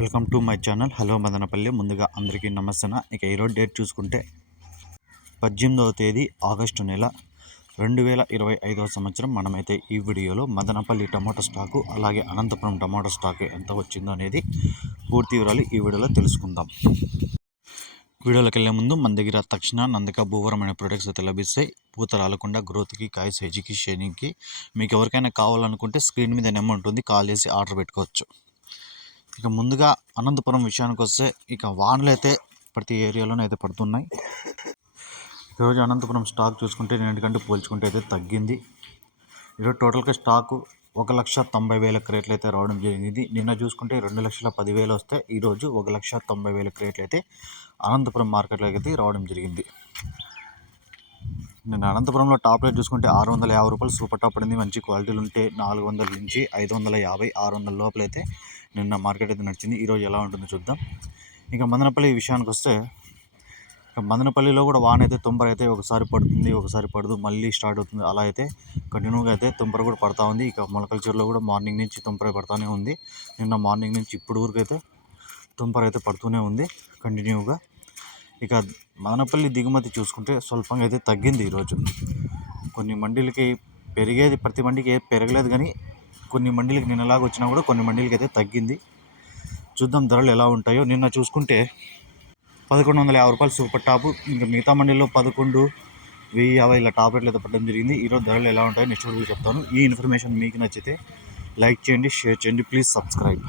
Welcome to my channel. Hello Madanapalle. ముందుగా అందరికీ నమస్తన ఇక ఈరోజు డేట్ చూసుకుంటే పద్దెనిమిదవ తేదీ ఆగస్టు నెల రెండు వేల ఇరవై ఐదవ సంవత్సరం. మనమైతే ఈ వీడియోలో మదనపల్లి టమాటో స్టాకు అలాగే అనంతపురం టమాటో స్టాకు ఎంత వచ్చిందో అనేది పూర్తి వివరాలు ఈ వీడియోలో తెలుసుకుందాం. వీడియోలోకి వెళ్ళే ముందు మన దగ్గర తక్షణ నందిక భూవరం అనే ప్రొడక్ట్స్ అయితే లభిస్తాయి. పూత రాలకుండా గ్రోత్కి కాయ సైజుకి మీకు ఎవరికైనా కావాలనుకుంటే స్క్రీన్ మీద నెంబర్ ఉంటుంది. కాల్ చేసి ఆర్డర్ పెట్టుకోవచ్చు. ఇక ముందుగా అనంతపురం విషయానికి వస్తే ఇక వానలు అయితే ప్రతి ఏరియాలోనే అయితే పడుతున్నాయి. ఈరోజు అనంతపురం స్టాక్ చూసుకుంటే నిన్నటికంటే పోల్చుకుంటే అయితే తగ్గింది. ఈరోజు టోటల్గా స్టాకు ఒక లక్ష తొంభై వేల క్రేట్లు అయితే రావడం జరిగింది. నిన్న చూసుకుంటే రెండు లక్షల పదివేలు వస్తే ఈరోజు ఒక లక్ష తొంభై వేల క్రేట్లు అయితే అనంతపురం మార్కెట్లోకి అయితే రావడం జరిగింది. నేను అనంతపురంలో టాప్ రేట్ చూసుకుంటే ఆరు వందల యాభై రూపాయలు సూపర్ టాప్ పడింది. మంచి క్వాలిటీలు ఉంటే నాలుగు వందల నుంచి ఐదు వందల యాభై ఆరు వందల లోపల అయితే నిన్న మార్కెట్ అయితే నడిచింది. ఈరోజు ఎలా ఉంటుందో చూద్దాం. ఇంకా మదనపల్లి విషయానికి వస్తే ఇక మదనపల్లిలో కూడా వాన అయితే తుంపర అయితే ఒకసారి పడుతుంది ఒకసారి పడదు మళ్ళీ స్టార్ట్ అవుతుంది. అలా అయితే కంటిన్యూగా అయితే తుంపర కూడా పడతా ఉంది. ఇక మొలకల చెరువులో కూడా మార్నింగ్ నుంచి తుంపర పడతానే ఉంది. నిన్న మార్నింగ్ నుంచి ఇప్పుడు వరకు అయితే తుంపర అయితే పడుతూనే ఉంది కంటిన్యూగా. ఇక మదనపల్లి దిగుమతి చూసుకుంటే స్వల్పంగా అయితే తగ్గింది ఈరోజు కొన్ని మండీలకి పెరిగేది ప్రతి మండికి పెరగలేదు కానీ కొన్ని మండీలకి నిన్నలాగా వచ్చినా కూడా కొన్ని మండీలకి అయితే తగ్గింది. చూద్దాం ధరలు ఎలా ఉంటాయో. నిన్న చూసుకుంటే పదకొండు వందల యాభై రూపాయలు సూపర్ టాపు ఇంకా మిగతా మండీలో పదకొండు వెయ్యి యాభై ఇలా టాప్ రేట్లు అయితే పడడం జరిగింది. ఈరోజు ధరలు ఎలా ఉంటాయో నెక్స్ట్ వీడియో చెప్తాను. ఈ ఇన్ఫర్మేషన్ మీకు నచ్చితే లైక్ చేయండి షేర్ చేయండి ప్లీజ్ సబ్స్క్రైబ్.